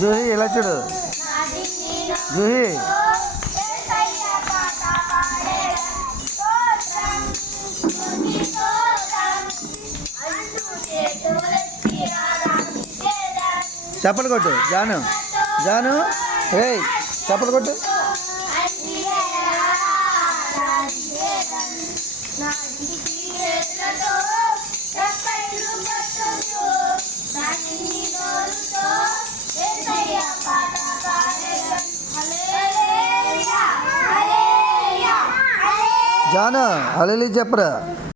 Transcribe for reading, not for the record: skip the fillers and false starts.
జూహి ఇలా చూడు. జూహి చప్పలు కొట్టు. జాను జాను రే చప్పలు కొట్టు. జాను హల్లెలూయా చెప్పరా.